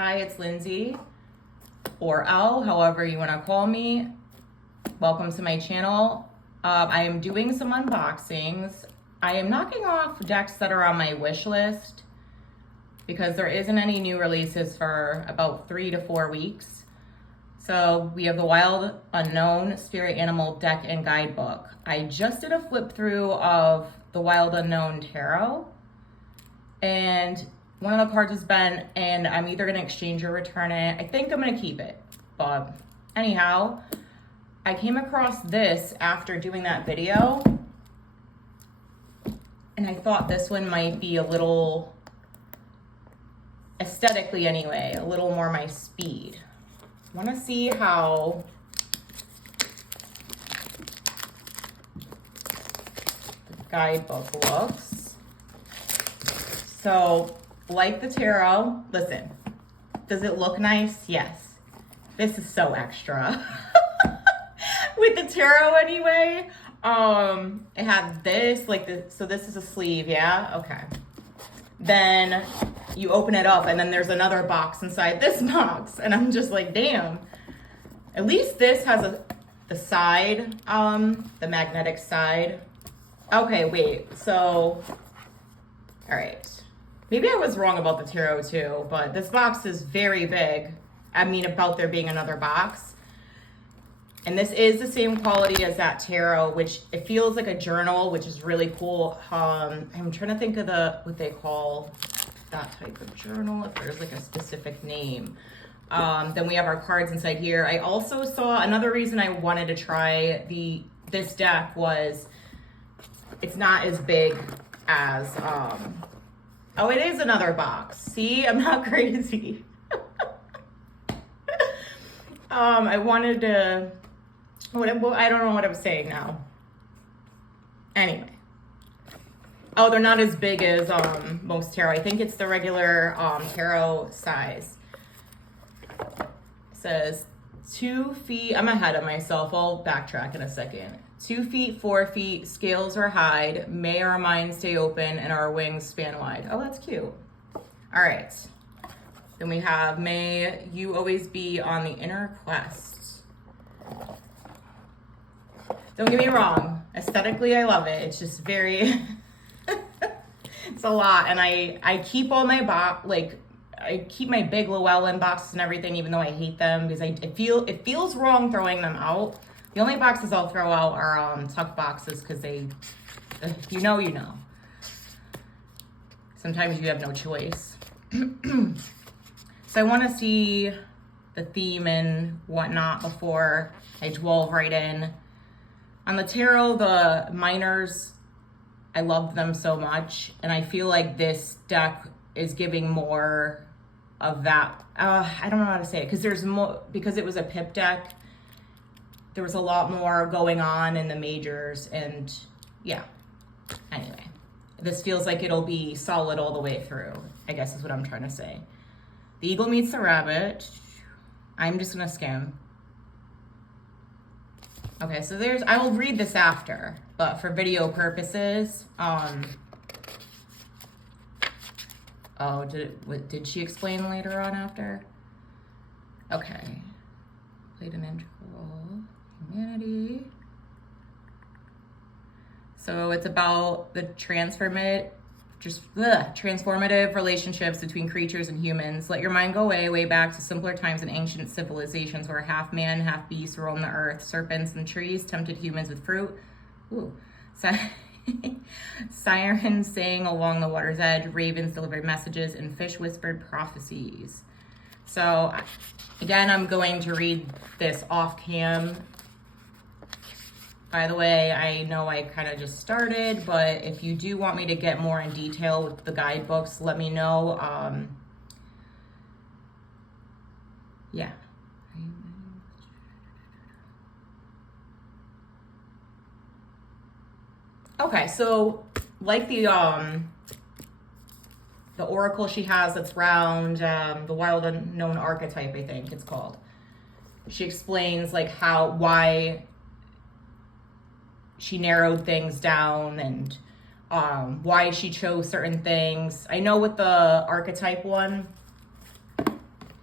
Hi, it's Lindsay, or L, however you want to call me. Welcome to my channel. I am doing some unboxings. I am knocking off decks that are on my wish list because there isn't any new releases for about 3 to 4 weeks. So we have the Wild Unknown Spirit Animal Deck and Guidebook. I just did a flip through of the Wild Unknown Tarot, and one of the cards is bent, and I'm either gonna exchange or return it. I think I'm gonna keep it, but anyhow, I came across this after doing that video, and I thought this one might be a little, aesthetically anyway, a little more my speed. I wanna see how the guidebook looks. So, like the tarot, listen, does it look nice? Yes. This is so extra. With the tarot anyway, it had this, like this, so this is a sleeve, yeah? Okay. Then you open it up and then there's another box inside this box, and I'm just like, damn. At least this has the side, the magnetic side. Okay, wait, so, all right. Maybe I was wrong about the tarot too, but this box is very big. I mean, about there being another box. And this is the same quality as that tarot, which it feels like a journal, which is really cool. I'm trying to think of what they call that type of journal, if there's like a specific name. Then we have our cards inside here. I also saw another reason I wanted to try this deck was it's not as big as, oh, it is another box. See, I'm not crazy. I wanted to, I don't know what I'm saying now. Anyway. Oh, they're not as big as most tarot. I think it's the regular tarot size. It says 2 feet, I'm ahead of myself. I'll backtrack in a second. 2 feet, 4 feet, scales or hide, may our minds stay open and our wings span wide. Oh, that's cute. All right. Then we have, may you always be on the inner quest. Don't get me wrong. Aesthetically, I love it. It's just very, it's a lot. And I keep all my I keep my big Llewellyn boxes and everything, even though I hate them because it feels wrong throwing them out. The only boxes I'll throw out are tuck boxes because if you know, you know. Sometimes you have no choice. So I want to see the theme and whatnot before I delve right in. On the tarot, the minors, I love them so much. And I feel like this deck is giving more of that. I don't know how to say it because there's more, because it was a pip deck. There was a lot more going on in the majors, and yeah. Anyway, this feels like it'll be solid all the way through, I guess is what I'm trying to say. The eagle meets the rabbit. I'm just gonna skim. Okay, so I will read this after, but for video purposes, oh, did she explain later on after? Okay, played an integral. Humanity. So it's about the transformative relationships between creatures and humans. Let your mind go way back to simpler times in ancient civilizations where half man, half beast roamed the earth. Serpents and trees tempted humans with fruit. Ooh. Sirens sang along the water's edge. Ravens delivered messages, and fish whispered prophecies. So again, I'm going to read this off cam. By the way, I know I kind of just started, but if you do want me to get more in detail with the guidebooks, let me know. Yeah. Okay, so like the oracle she has that's round, the Wild Unknown archetype, I think it's called. She explains like why she narrowed things down and why she chose certain things. I know with the archetype one,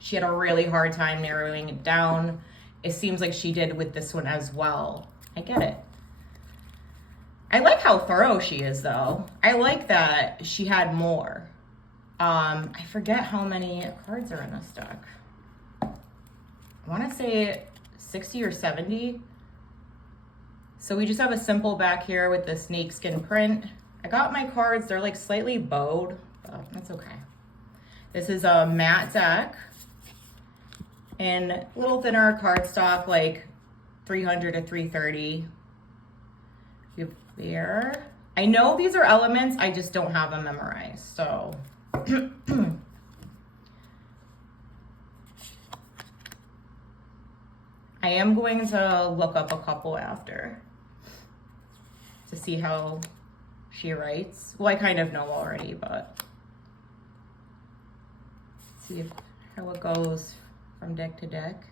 she had a really hard time narrowing it down. It seems like she did with this one as well. I get it. I like how thorough she is, though. I like that she had more. I forget how many cards are in this deck. I want to say 60 or 70. So we just have a simple back here with the snakeskin print. I got my cards, they're like slightly bowed, but that's okay. This is a matte deck and a little thinner cardstock, like 300 to 330. There. I know these are elements, I just don't have them memorized, so. I am going to look up a couple after to see how she writes. Well, I kind of know already, but see how it goes from deck to deck.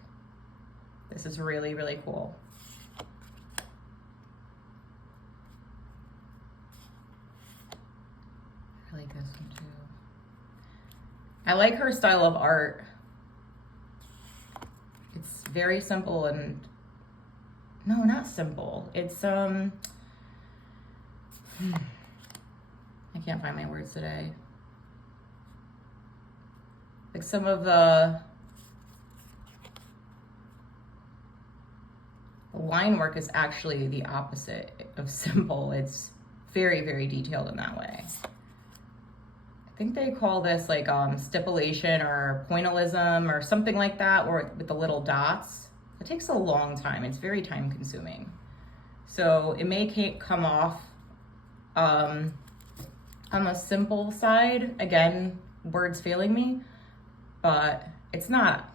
This is really, really cool. I like this one too. I like her style of art. It's very simple and, no, not simple. It's, I can't find my words today. Like some of the line work is actually the opposite of simple. It's very, very detailed in that way. I think they call this like stipulation or pointillism or something like that, or with the little dots. It takes a long time. It's very time consuming. So it may come off on the simple side. Again, words failing me, but it's not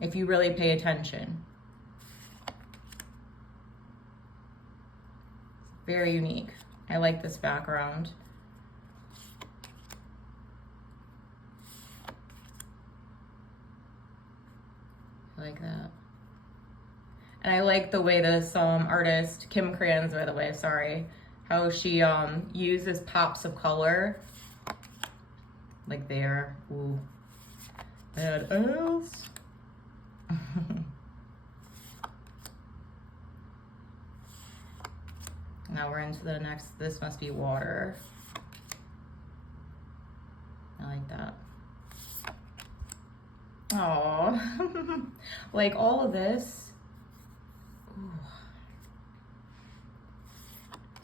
if you really pay attention. Very unique. I like this background. I like that. And I like the way this artist, Kim Crayons, by the way, sorry, how she uses pops of color. Like there. Ooh. Bad ass. Now we're into the next, this must be water. I like that. Oh, like all of this. Ooh.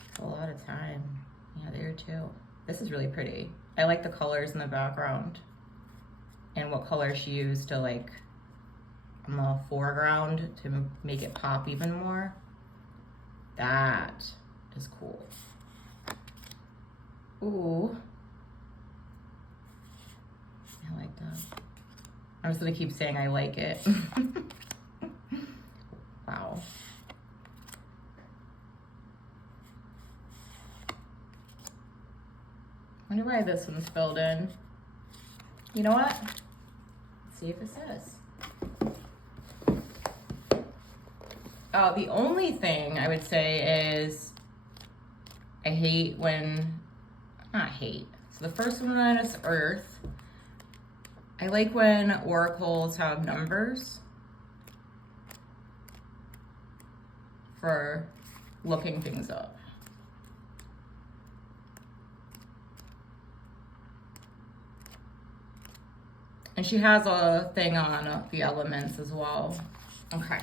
It's a lot of time. Yeah, there too. This is really pretty. I like the colors in the background and what color she used to like on the foreground to make it pop even more. That is cool. Ooh. I like that. I'm just gonna keep saying I like it. Wow. Wonder why this one's filled in. You know what? Let's see if it says. Oh, the only thing I would say is I hate when, not hate. So the first one is Earth. I like when oracles have numbers for looking things up. And she has a thing on the elements as well. Okay.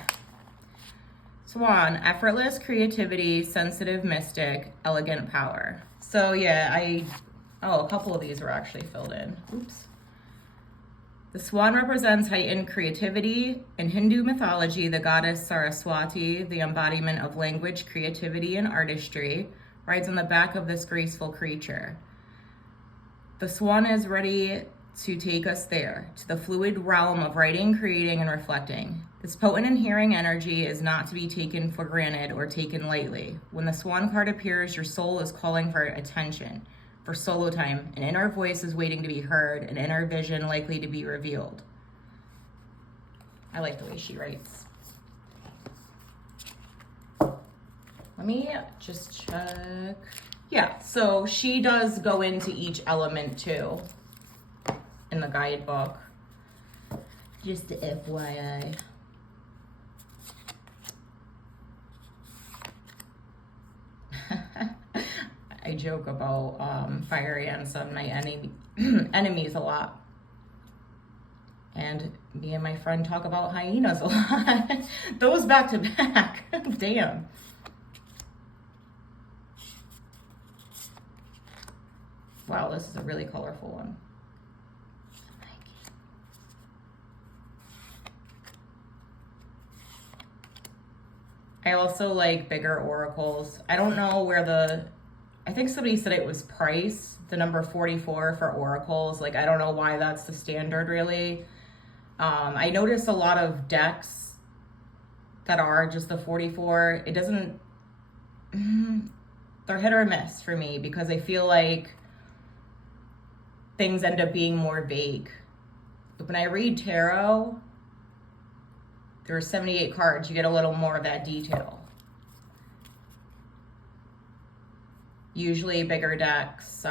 Swan, effortless creativity, sensitive mystic, elegant power. So yeah, a couple of these were actually filled in. Oops. The swan represents heightened creativity. In Hindu mythology, the goddess Saraswati, the embodiment of language, creativity, and artistry, rides on the back of this graceful creature. The swan is ready to take us there, to the fluid realm of writing, creating, and reflecting. This potent and hearing energy is not to be taken for granted or taken lightly. When the swan card appears, your soul is calling for attention, for solo time. An inner voice is waiting to be heard, an inner vision likely to be revealed. I like the way she writes. Let me just check. Yeah, so she does go into each element too in the guidebook. Just a FYI. I joke about fire ants on my enemies a lot. And me and my friend talk about hyenas a lot. Those back to back. Damn. Wow, this is a really colorful one. I also like bigger oracles. I don't know where I think somebody said it was price, the number 44 for oracles. Like, I don't know why that's the standard really. I notice a lot of decks that are just the 44. It doesn't, they're hit or miss for me because I feel like things end up being more vague. When I read tarot, there are 78 cards, you get a little more of that detail. Usually bigger decks,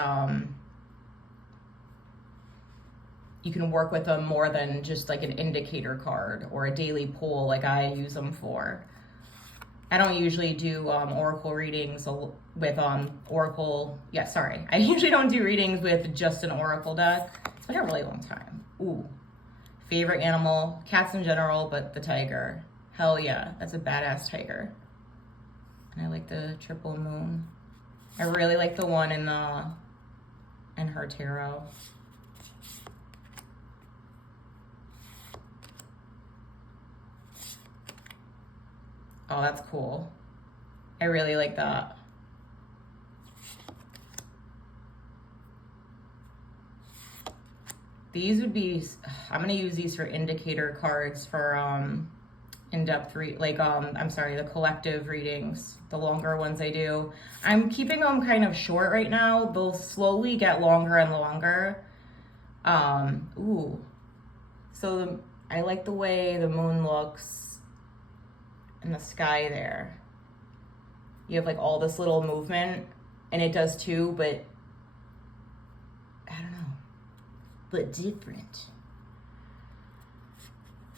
you can work with them more than just like an indicator card or a daily pull like I use them for. I don't usually do oracle readings with oracle. Yeah, sorry. I usually don't do readings with just an oracle deck. It's been a really long time. Ooh. Favorite animal, cats in general, but the tiger. Hell yeah, that's a badass tiger. And I like the triple moon. I really like the one in her tarot. Oh, that's cool. I really like that. These would be, I'm gonna use these for indicator cards for in-depth the collective readings, the longer ones I do. I'm keeping them kind of short right now. They'll slowly get longer and longer. So I like the way the moon looks in the sky there. You have like all this little movement, and it does too, but I don't know, but different.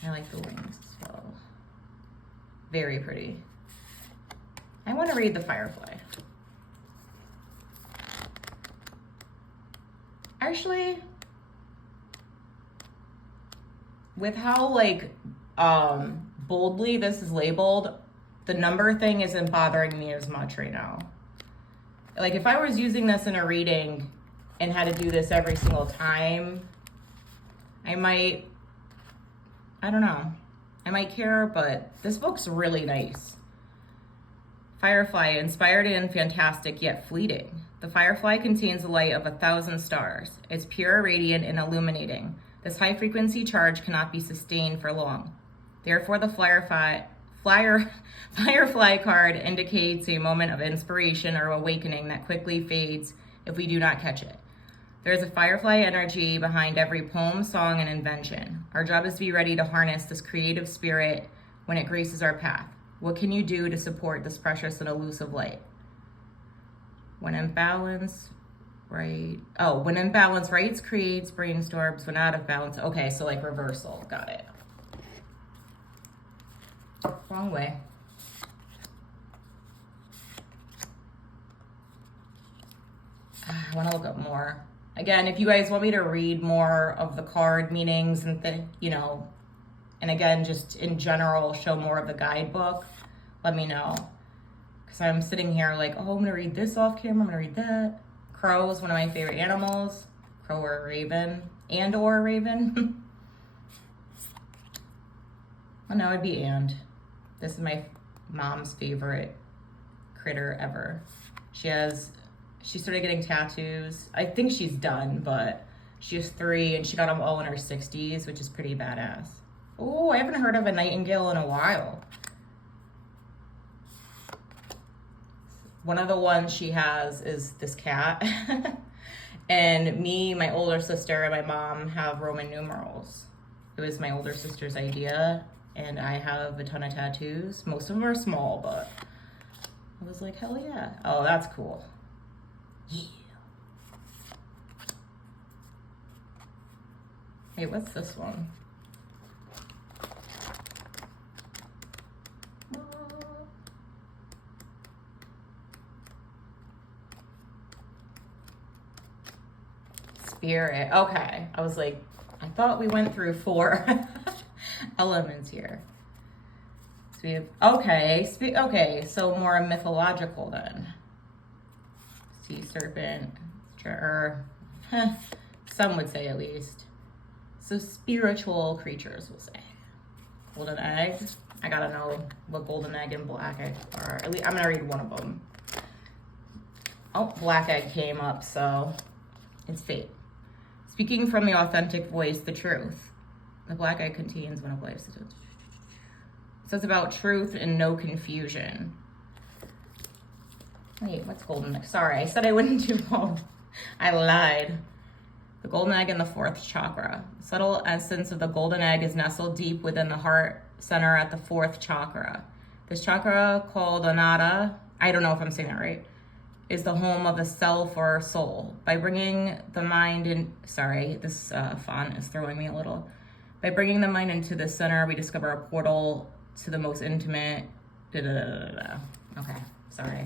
I like the wings as well. Very pretty. I want to read the firefly. Actually, with how boldly this is labeled, the number thing isn't bothering me as much right now. Like if I was using this in a reading and had to do this every single time, I might care, but this book's really nice. Firefly, inspired and fantastic yet fleeting. The firefly contains the light of 1,000 stars. It's pure, radiant, and illuminating. This high-frequency charge cannot be sustained for long. Therefore, the firefly card indicates a moment of inspiration or awakening that quickly fades if we do not catch it. There is a firefly energy behind every poem, song, and invention. Our job is to be ready to harness this creative spirit when it graces our path. What can you do to support this precious and elusive light? When in balance, writes, creates, brainstorms. When out of balance, okay, so like reversal, got it. Wrong way. I want to look up more. Again, if you guys want me to read more of the card meanings and and again, just in general, show more of the guidebook, let me know. Because I'm sitting here like, oh, I'm going to read this off camera. I'm going to read that. Crow is one of my favorite animals. Crow or raven. Or raven. Oh, no, it'd be and. This is my mom's favorite critter ever. She started getting tattoos. I think she's done, but she was 3 and she got them all in her 60s, which is pretty badass. Oh, I haven't heard of a nightingale in a while. One of the ones she has is this cat. And me, my older sister, and my mom have Roman numerals. It was my older sister's idea, and I have a ton of tattoos. Most of them are small, but I was like, hell yeah. Oh, that's cool. Yeah. Hey, what's this one? hear it. Okay. I was like, I thought we went through 4 elements here. So we have, okay, so more mythological then. Sea serpent, or some would say at least. So spiritual creatures, we'll say. Golden egg. I gotta know what golden egg and black egg are. At least I'm gonna read one of them. Oh, black egg came up, so it's fate. Speaking from the authentic voice, the truth. The black egg contains one of life's. So it's about truth and no confusion. Wait, what's golden egg? Sorry, I said I wouldn't do both. I lied. The golden egg in the 4th chakra. The subtle essence of the golden egg is nestled deep within the heart center at the 4th chakra. This chakra, called Anada, I don't know if I'm saying that right, is the home of the self or soul. By bringing the mind in, sorry, this font is throwing me a little. By bringing the mind into the center, we discover a portal to the most intimate, Okay, sorry.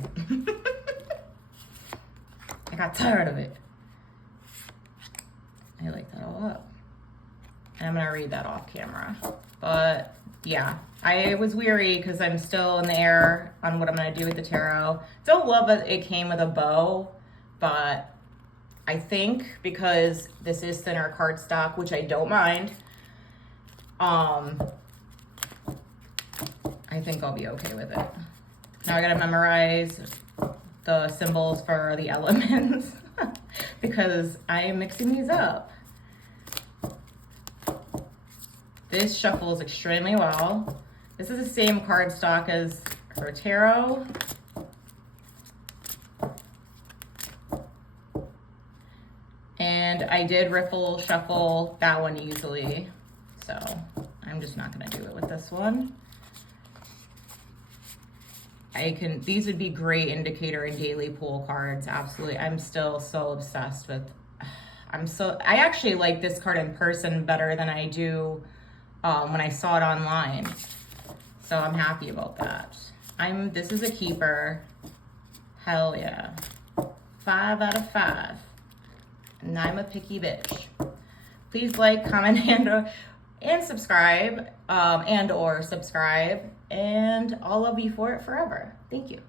I got tired of it. I like that a lot. And I'm gonna read that off camera. But yeah, I was weary because I'm still in the air on what I'm gonna do with the tarot. Don't love that it came with a bow, but I think because this is thinner cardstock, which I don't mind, I think I'll be okay with it. Now I gotta memorize the symbols for the elements because I am mixing these up. This shuffles extremely well. This is the same cardstock as her tarot. And I did riffle shuffle that one easily. So I'm just not gonna do it with this one. These would be great indicator and daily pool cards, absolutely. I'm still so obsessed with, I actually like this card in person better than I do when I saw it online. So I'm happy about that. This is a keeper, hell yeah. 5 out of 5, and I'm a picky bitch. Please like, comment, and subscribe, and/or subscribe, and I'll love you for it forever. Thank you.